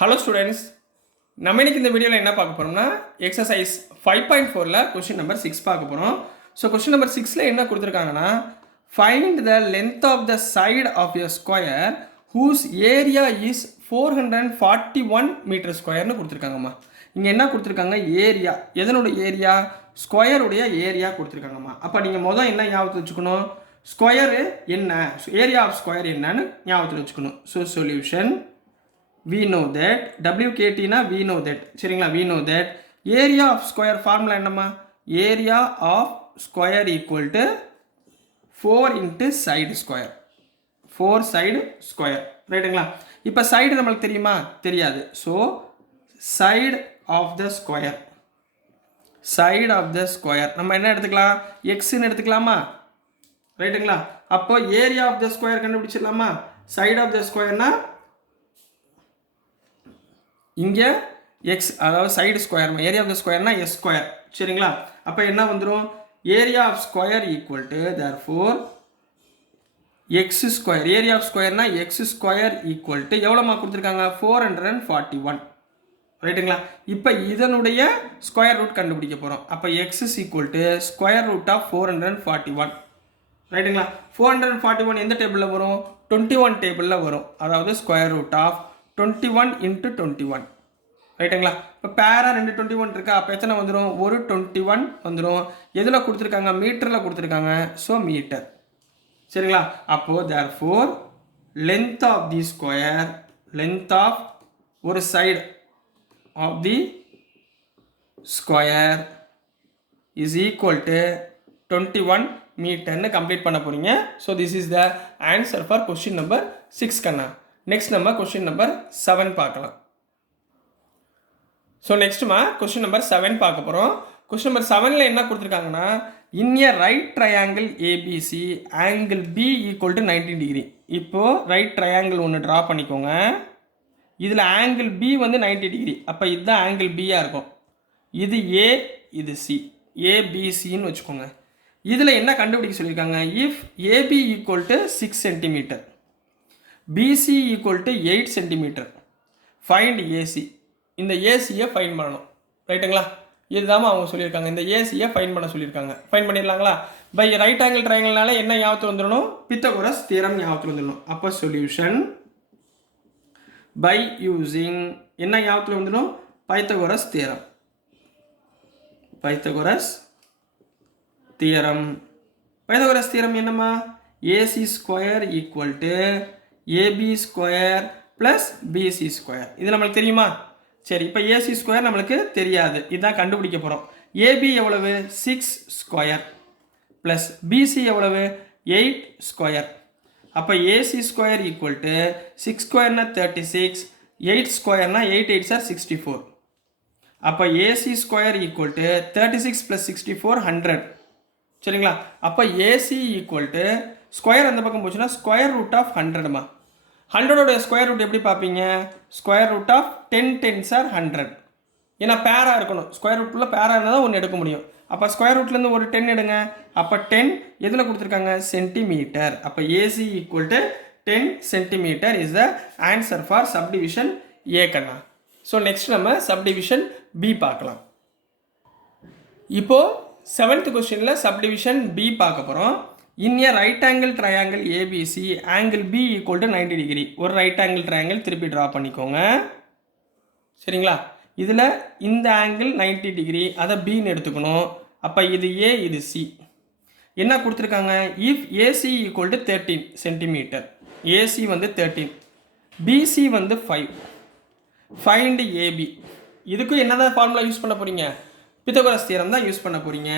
Hello students, நம்ம இன்னைக்கு இந்த வீடியோவில் என்ன பார்க்க போகிறோம்னா எக்ஸசைஸ் 5.4ல் கொஸ்டின் நம்பர் 6 பார்க்க போகிறோம். ஸோ கொஸ்டின் நம்பர் 6ல் என்ன கொடுத்துருக்காங்கன்னா, find the length of the side of a square whose area is 441 metre ஸ்கொயர்னு கொடுத்துருக்காங்கம்மா. இங்கே என்ன கொடுத்துருக்காங்க, ஏரியா. எதனோட ஏரியா? ஸ்கொயருடைய ஏரியா கொடுத்துருக்காங்கம்மா. அப்போ நீங்கள் மொதல் என்ன ஞாபகத்தில் வச்சுக்கணும், ஸ்கொயரு என்ன, ஏரியா ஆஃப் ஸ்கொயர் என்னன்னு ஞாபகத்தில் வச்சுக்கணும். So solution, we know that WKT na we know that சரிங்களா, we know that area of square formula என்னமா, area of square equal to 4 into side square, 4 side square, ரைட்டுங்களா. இப்போ side நம்மளுக்கு தெரியுமா, தெரியாது. So side of the square, side of the square நம்ம என்ன எடுத்துக்கலாம், எக்ஸ்ன்னு எடுத்துக்கலாமா, ரைட்டுங்களா. அப்போ ஏரியா ஆஃப் த ஸ்கொயர் கண்டுபிடிச்சிடலாமா. சைடு ஆஃப் த ஸ்கொயர்னா இங்கே எக்ஸ், அதாவது side square, area of the ஸ்கொயர்னா எஸ் ஸ்கொயர், சரிங்களா. அப்போ என்ன வந்துடும், area of square equal to therefore x square, area of ஸ்கொயர்னா எக்ஸ் ஸ்கொயர் ஈக்குவல் டு எவ்வளோமா கொடுத்துருக்காங்க, 441, ரைட்டுங்களா. இப்போ இதனுடைய ஸ்கொயர் ரூட் கண்டுபிடிக்க போகிறோம். அப்போ x is equal to square root of 441, ரைட்டுங்களா. 441 எந்த டேபிளில் வரும், 21 டேபிளில் வரும். அதாவது ஸ்கொயர் ரூட் ஆஃப் 21 into 21, ரைட்டுங்களா. இப்போ பேரா 2 21 இருக்கா, அப்போ எத்தனை வந்துடும், ஒரு 21 வந்துடும். எதில் கொடுத்துருக்காங்க, மீட்டரில் கொடுத்துருக்காங்க. ஸோ மீட்டர், சரிங்களா. அப்போது therefore length of the square, length of ஒரு side of the square is equal to 21 மீட்டர்னு கம்ப்ளீட் பண்ண போகிறீங்க. So this is the answer for question number 6 கண்ணா. நெக்ஸ்ட் நம்ம கொஸ்டின் நம்பர் 7 பார்க்கலாம். ஸோ நெக்ஸ்ட்டுமா கொஸ்டின் நம்பர் 7 பார்க்க போகிறோம். கொஸ்டின் நம்பர் 7ல் என்ன கொடுத்துருக்காங்கன்னா, in a right triangle ABC angle B equal to 90 degree. இப்போது ரைட் ட்ரையாங்கிள் ஒன்று ட்ரா பண்ணிக்கோங்க. இதில் ஆங்கிள் பி வந்து 90 டிகிரி. அப்போ இதுதான் ஆங்கிள் பியாக இருக்கும். இது ஏ, இது சி, ஏபிசின்னு வச்சுக்கோங்க. இதில் என்ன கண்டுபிடிக்க சொல்லியிருக்காங்க, if AB equal to 6 centimetre, BC equal to 8 cm, find AC. இந்த ஏசியை ஃபைன் பண்ணணும், ரைட்டுங்களா. இதுதான் அவங்க சொல்லியிருக்காங்க, இந்த ஏசியை ஃபைன் பண்ண சொல்லியிருக்காங்க. ஃபைன் பண்ணிடலாங்களா. பை ரைட் ஆங்கிள் ட்ரையாங்கிள்னால என்ன ஞாபகத்தில் வந்துடணும், பித்தகோரஸ் தியரம் ஞாபகத்தில் வந்துடணும். அப்போ சொல்யூஷன் பை யூசிங் என்ன ஞாபகத்தில் வந்துடணும், Pythagoras theorem, Pythagoras theorem. Pythagoras theorem என்னம்மா, AC square equal to AB square plus BC square. இது நம்மளுக்கு தெரியுமா. சரி, இப்போ ஏசி ஸ்கொயர் நம்மளுக்கு தெரியாது, இதுதான் கண்டுபிடிக்க போகிறோம். ஏபி எவ்வளவு, 6 ஸ்கொயர் ப்ளஸ் பிசி எவ்வளவு, 8 ஸ்கொயர். அப்போ AC square equal to 6 ஸ்கொயர்னா 36, 8 ஸ்கொயர்னா 8 8 sir 64. அப்போ AC square equal to 36 plus 64 100, சரிங்களா. அப்போ ஏசி ஈக்குவல் டு ஸ்கொயர் அந்த பக்கம் போச்சுன்னா ஸ்கொயர் ரூட் ஆஃப் 100மா. 100ஓட ஸ்கொயர் ரூட் எப்படி பார்ப்பீங்க, square root of 10 10s are 100. ஏன்னா பேராக இருக்கணும், ஸ்கொயர் ரூட்டுக்குள்ளே பேராக இருந்தால் தான் ஒன்று எடுக்க முடியும். அப்போ ஸ்கொயர் ரூட்லேருந்து ஒரு 10 எடுங்க. அப்போ 10 எதில் கொடுத்துருக்காங்க, சென்டிமீட்டர். அப்போ AC equal to 10 centimetre is the answer for subdivision A கண்ணா. ஸோ நெக்ஸ்ட் நம்ம சப்டிவிஷன் பி பார்க்கலாம். இப்போது 7th கொஸ்டினில் சப்டிவிஷன் பி பார்க்க போகிறோம். In a right angle triangle ABC angle B equal to 90 degree. ஒரு ரைட் ஆங்கிள் ட்ரையாங்கிள் திருப்பி draw பண்ணிக்கோங்க, சரிங்களா. இதில் இந்த ஆங்கிள் 90 டிகிரி, அதை பின்னு எடுத்துக்கணும். அப்போ இது ஏ, இது சி. என்ன கொடுத்துருக்காங்க, if AC equal to 13 centimetre, AC வந்து 13, பிசி வந்து 5, ஃபைண்ட் ஏபி. இதுக்கும் என்ன தான் ஃபார்முலா யூஸ் பண்ண போகிறீங்க, பித்தகோரஸ் தியரம் தான் யூஸ் பண்ண போகிறீங்க.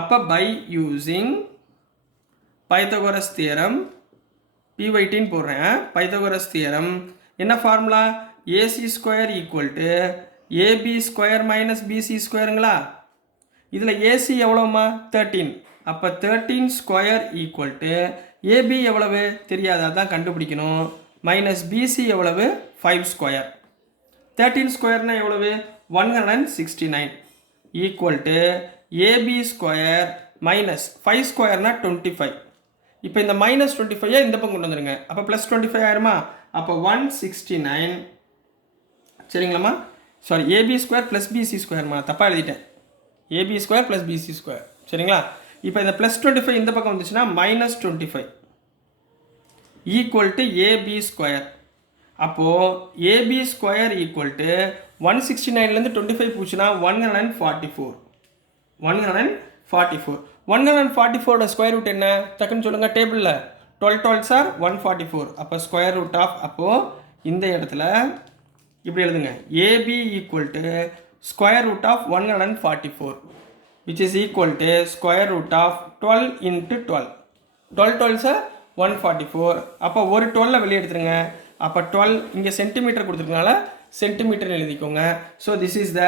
அப்போ by using Pythagoras theorem, P/T போடுறேன். பைத்தகோரஸ் தியரம் என்ன formula, AC square equal to AB square minus BC ஸ்கொயருங்களா. இதில் ஏசி எவ்வளோமா, 13. அப்போ 13 ஸ்கொயர் ஈக்குவல் டு ஏபி எவ்வளவு தெரியாது, அதான் கண்டுபிடிக்கணும். மைனஸ் பிசி எவ்வளவு, 5 ஸ்கொயர். 13 ஸ்கொயர்னா எவ்வளவு, 169 equal to AB square minus 5 ஸ்கொயர்னா 25. இப்போ இந்த மைனஸ் 25 இந்த பக்கம் கொண்டு வந்துருங்க. அப்போ ப்ளஸ் 25 ஆயிருமா. அப்போ 169 சரிங்களாம்மா? Sorry, AB square plus BC ஸ்கொயர்மா, தப்பாக எழுதிட்டேன். AB square plus BC square. சரிங்களா? இப்போ இந்த ப்ளஸ் 25 இந்த பக்கம் வந்துச்சுன்னா minus 25 equal to AB square. அப்போது ஏபி ஸ்கொயர் ஈக்குவல் டு 169லேருந்து 25 போச்சுன்னா 144. 144 ஸ்கொயர் ரூட் என்ன டக்குன்னு சொல்லுங்கள் டேபிளில். 12 12 சார் 144. அப்போ ஸ்கொயர் ரூட் ஆஃப், அப்போது இந்த இடத்துல இப்படி எழுதுங்க, AB equal to square root of 144 which is equal to square root of 12 into 12. 12 12 sir 144. அப்போ ஒரு 12 வெளியே எடுத்துருங்க. அப்போ 12 இங்கே சென்டிமீட்டர் கொடுத்துருக்கனால சென்டிமீட்டர் எழுதிக்கோங்க. So this is the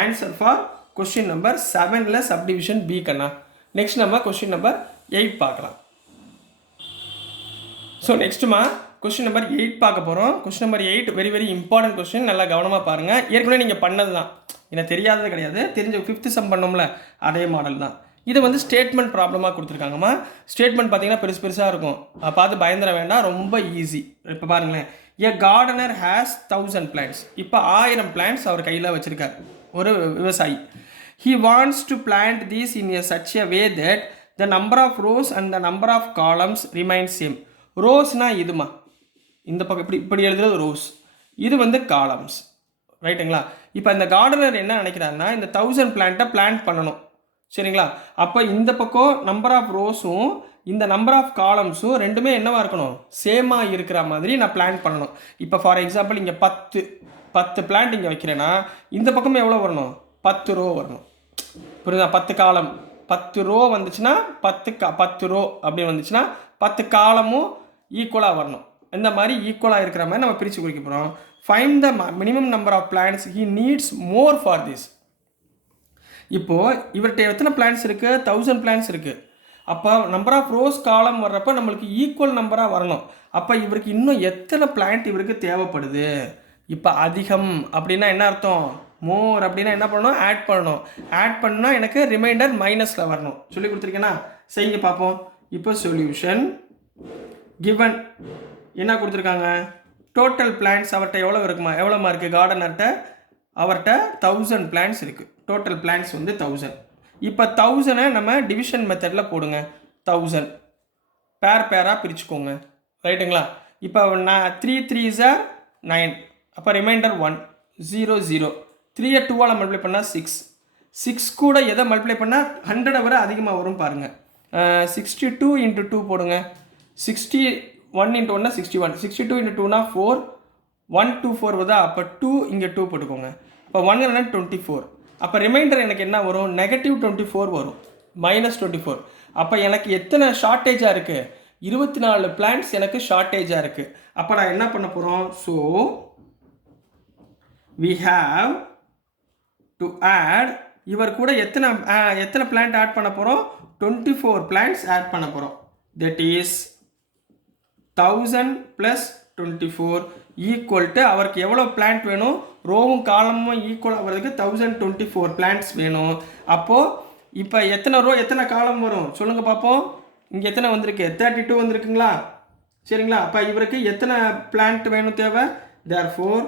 answer for question number 7ல் சப்டிவிஷன் பி கண்ணா. நெக்ஸ்ட் நம்ம கொஸ்டின் நம்பர் 8 பார்க்கலாம். ஸோ நெக்ஸ்ட்டுமா கொஸ்டின் நம்பர் 8 பார்க்க போகிறோம். Question number 8 very very important question, நல்லா கவனமாக பாருங்கள். ஏற்கனவே நீங்கள் பண்ணது தான், எனக்கு தெரியாதது கிடையாது, தெரிஞ்ச 5th சம் பண்ணோம்ல அதே மாடல் தான். இது வந்து ஸ்டேட்மெண்ட் ப்ராப்ளமாக கொடுத்துருக்காங்கம்மா. ஸ்டேட்மெண்ட் பார்த்தீங்கன்னா பெருசாக இருக்கும், பார்த்து பயந்துட வேண்டாம், ரொம்ப ஈஸி. இப்போ பாருங்களேன், ஏ கார்டனர் ஹேஸ் 1000 பிளான்ட்ஸ். இப்போ 1000 பிளான்ட்ஸ் அவர் கையில் வச்சுருக்கார் ஒரு விவசாயி. He wants to plant these in such a way that the number of rows and the number of columns remain same. ரோஸ்னா இதுமா, இந்த பக்கம் இப்படி எழுதுறது ரோஸ், இது வந்து காலம்ஸ், ரைட்டுங்களா? இப்போ இந்த கார்டனர் என்ன நினைக்கிறாருன்னா இந்த 1000 பிளான்ட்டை பிளான்ட் பண்ணணும், சரிங்களா? அப்போ இந்த பக்கம் நம்பர் ஆஃப் ரோஸும் இந்த நம்பர் ஆஃப் காலம்ஸும் ரெண்டுமே என்னவாக இருக்கணும், சேமாக இருக்கிற மாதிரி நான் பிளான் பண்ணணும். இப்போ ஃபார் எக்ஸாம்பிள் இங்கே 10 பிளான்ட் இங்கே வைக்கிறேன்னா இந்த பக்கம் எவ்வளோ வரணும், 10 ரோ வரணும், புரியுதா? 10 காலம், 10 ரோ வந்துச்சுன்னா 10 ரோ அப்படி வந்துச்சுன்னா 10 காலமும் ஈக்குவலாக வரணும். இந்த மாதிரி ஈக்குவலாக இருக்கிற மாதிரி நம்ம பிரித்து குறிக்க போகிறோம். Find the minimum number of plants he needs more for this. இப்போது இவர்கிட்ட எத்தனை பிளான்ட்ஸ் இருக்குது, 1000 பிளான்ட்ஸ் இருக்குது. அப்போ நம்பர் ஆஃப் ரோஸ் காலம் வர்றப்போ நம்மளுக்கு ஈக்குவல் நம்பராக வரணும். அப்போ இவருக்கு இன்னும் எத்தனை பிளான்ட் இவருக்கு தேவைப்படுது. இப்போ அதிகம் அப்படின்னா என்ன அர்த்தம், மோர் அப்படின்னா என்ன பண்ணணும், ஆட் பண்ணணும். ஆட் பண்ணால் எனக்கு ரிமைண்டர் மைனஸில் வரணும். சொல்லி கொடுத்துருக்கேன்னா செய்யுங்க பார்ப்போம். இப்போ சொல்யூஷன் கிவன் என்ன கொடுத்துருக்காங்க, டோட்டல் பிளான்ட்ஸ் அவர்கிட்ட எவ்வளோமா இருக்குது, கார்டனர்கிட்ட அவர்கிட்ட 1000 பிளான்ட்ஸ் இருக்குது. டோட்டல் பிளான்ட்ஸ் வந்து 1000. இப்போ 1000 நம்ம டிவிஷன் மெத்தடில் போடுங்க. 1000 பேராக பிரிச்சுக்கோங்க, ரைட்டுங்களா? இப்போ 3 3s are 9. அப்போ ரிமைண்டர் 1 0 0. 3 2ஆல் மல்டிப்ளை பண்ணால் 6. 6 கூட எதை மல்டிப்ளை பண்ணால் 100 வரை அதிகமாக வரும் பாருங்கள். 62 into 2 போடுங்க. 61 into 1 61. 62 into 2 4. 1 2 4 வருதா, அப்போ 2 இங்கே 2 போட்டுக்கோங்க. இப்போ 124. அப்போ ரிமைண்டர் எனக்கு என்ன வரும், -24 வரும், -24. அப்போ எனக்கு எத்தனை ஷார்ட்டேஜாக இருக்குது, 24 பிளான்ட்ஸ் எனக்கு ஷார்ட்டேஜாக இருக்குது. அப்போ நான் என்ன பண்ண போகிறோம், so we have to add, இவர் கூட எத்தனை பிளான்ட் ஆட் பண்ண போகிறோம், 24 பிளான்ட்ஸ் ஆட் பண்ண போகிறோம். that is 1000 plus 24 equal to அவருக்கு எவ்வளோ பிளான்ட் வேணும், ரோவும் காலமும் ஈக்குவல் ஆகிறதுக்கு 1024 பிளான்ட்ஸ் வேணும். அப்போது இப்போ எத்தனை ரோ எத்தனை காலம் வரும் சொல்லுங்கள் பார்ப்போம். இங்கே எத்தனை வந்திருக்கு, 32 வந்திருக்குங்களா, சரிங்களா? அப்போ இவருக்கு எத்தனை பிளான்ட் வேணும் தேவை, therefore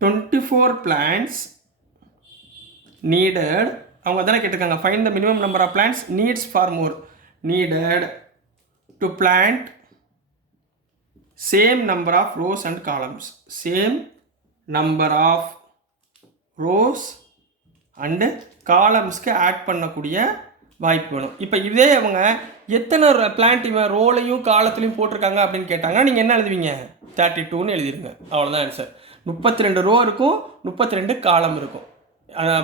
24 plants needed. அவங்க தானே கேட்டிருக்காங்க, find the minimum number of plants needs for more, needed to plant same number of rows and columns, same number of rows and columnsக்கு ஆட் பண்ணக்கூடிய வாய்ப்பு வேணும். இப்போ இதே அவங்க எத்தனை பிளான்ட் இவன் ரோலையும் காலத்துலையும் போட்டிருக்காங்க அப்படின்னு கேட்டாங்கன்னா நீங்கள் என்ன எழுதுவீங்க, 32ன்னு எழுதிருங்க, அவ்வளோதான் ஆன்சர். 32 ரோ இருக்கும், 32 காலம் இருக்கும்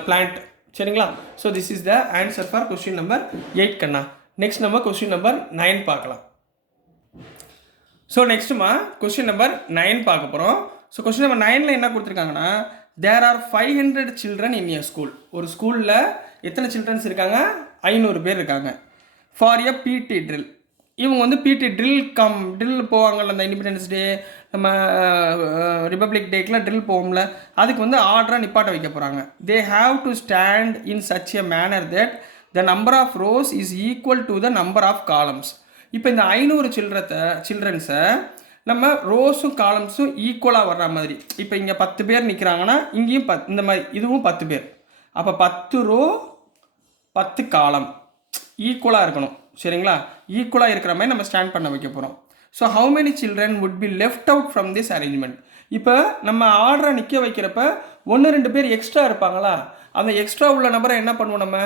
பிளான்ட், சரிங்களா? So this is the answer for question number 8 கண்ணா. நெக்ஸ்ட் நம்ம கொஸ்டின் நம்பர் 9 பார்க்கலாம். ஸோ நெக்ஸ்ட்டுமா கொஸ்டின் நம்பர் 9 பார்க்க போகிறோம். ஸோ கொஸ்டின் நம்பர் 9ல் என்ன கொடுத்துருக்காங்கன்னா, there are 500 children in a school. ஒரு ஸ்கூலில் எத்தனை சில்ட்ரன்ஸ் இருக்காங்க, 500 பேர் இருக்காங்க. ஃபார் எ பிடி ட்ரில். இவங்க வந்து பிடி ட்ரில் போவாங்கள்ல, அந்த இண்டிபெண்டன்ஸ் டே நம்ம ரிப்பப்ளிக் டேக்கெலாம் ட்ரில் போவோம்ல, அதுக்கு வந்து ஆர்டராக நிப்பாட்ட வைக்க போகிறாங்க. They have to stand in such a manner that the number of rows is equal to the number of columns. இப்போ இந்த 500 சில்ட்ரன்ஸை நம்ம ரோஸும் காலம்ஸும் ஈக்குவலாக வர்ற மாதிரி. இப்போ இங்கே 10 பேர் நிற்கிறாங்கன்னா இங்கேயும் இந்த மாதிரி இதுவும் 10 பேர். அப்போ 10 ரோ 10 காலம் ஈக்குவலாக இருக்கணும். சரிங்களா? ஈக்குவலாக இருக்கிற மாதிரி நம்ம ஸ்டாண்ட் பண்ண வைக்க போகிறோம். So how many children would be left out from this arrangement. இப்போ நம்ம ஆர்டரை நிற்க வைக்கிறப்ப 1-2 பேர் எக்ஸ்ட்ரா இருப்பாங்களா, அந்த எக்ஸ்ட்ரா உள்ள நபரை என்ன பண்ணுவோம், நம்ம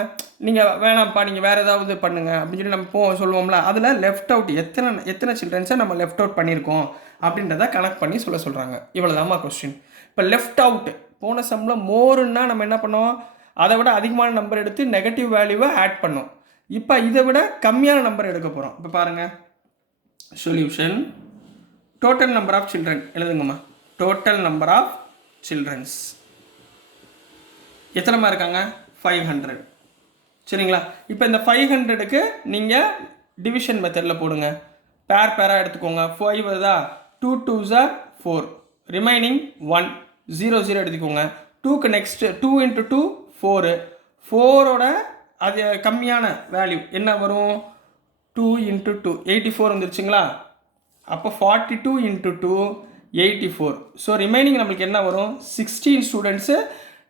நீங்கள் வேணாம்ப்பா நீங்கள் வேறு ஏதாவது பண்ணுங்கள் அப்படின்னு சொல்லி நம்ம சொல்லுவோம்ல, அதில் லெஃப்ட் அவுட் எத்தனை சில்ட்ரன்ஸை நம்ம லெஃப்ட் அவுட் பண்ணியிருக்கோம் அப்படின்றத கனெக்ட் பண்ணி சொல்கிறாங்க. இவ்வளோதாம்மா கொஸ்டின். இப்போ லெஃப்ட் அவுட் போன சம்மில் மோருன்னா நம்ம என்ன பண்ணோம், அதை விட அதிகமான நம்பர் எடுத்து நெகட்டிவ் வேல்யூவை ஆட் பண்ணோம். இப்போ இதை விட கம்மியான நம்பர் எடுக்க போகிறோம். இப்போ பாருங்கள், solution total number of children எழுதுங்கம்மா. டோட்டல் நம்பர் ஆஃப் சில்ட்ரன்ஸ் எத்தனைமா இருக்காங்க, 500. சரிங்களா? இப்போ இந்த 500க்கு நீங்கள் டிவிஷன் மெத்தடில் போடுங்க. பேராக எடுத்துக்கோங்க. 5 வருதா, 2 2s are 4, ரிமைனிங் 1 0 0 எடுத்துக்கோங்க. 2க்கு நெக்ஸ்ட்டு 2 × 2 4, 4ஓட அது கம்மியான வேல்யூ என்ன வரும், 2 × 2 84 வந்துருச்சுங்களா? அப்போ 42 × 2 84. ஸோ ரிமைனிங் நம்மளுக்கு என்ன வரும், 16 ஸ்டூடெண்ட்ஸு.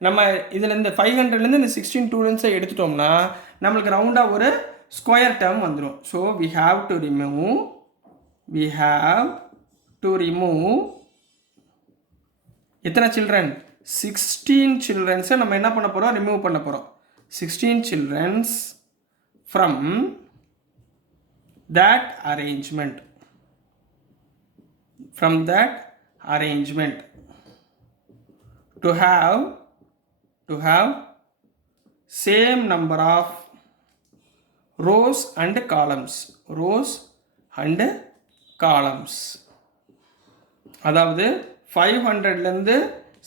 நம்ம இதுலேருந்து 500லேருந்து இந்த 16 ஸ்டூடெண்ட்ஸை எடுத்துட்டோம்னா நம்மளுக்கு ரவுண்டாக ஒரு ஸ்கொயர் டேர்ம் வந்துடும். So we have to remove எத்தனை சில்ட்ரன், 16 சில்ட்ரன்ஸை நம்ம என்ன பண்ண போகிறோம், ரிமூவ் பண்ண போகிறோம். 16 children's from that arrangement. To have same number of rows and columns. அதாவது 500லேருந்து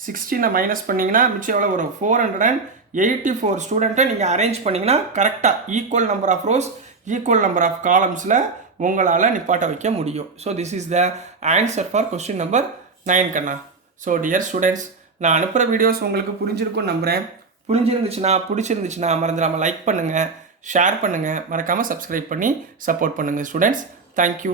16 மைனஸ் பண்ணிங்கன்னா மிச்சம் எவ்வளோ வரும், 484 ஸ்டூடெண்ட்டை நீங்கள் அரேஞ்ச் பண்ணிங்கன்னா கரெக்டாக equal number of rows equal number of காலம்ஸில் உங்களால் நிப்பாட்ட வைக்க முடியும். So this is the answer for question number 9 கண்ணா. ஸோ டியர் ஸ்டூடெண்ட்ஸ், நான் அனுப்புகிற வீடியோஸ் உங்களுக்கு புரிஞ்சிருக்கும்னு நம்புகிறேன். பிடிச்சிருந்துச்சுன்னா மறந்துடாமல் லைக் பண்ணுங்கள், ஷேர் பண்ணுங்கள், மறக்காமல் சப்ஸ்கிரைப் பண்ணி சப்போர்ட் பண்ணுங்கள் ஸ்டூடெண்ட்ஸ். தேங்க்யூ.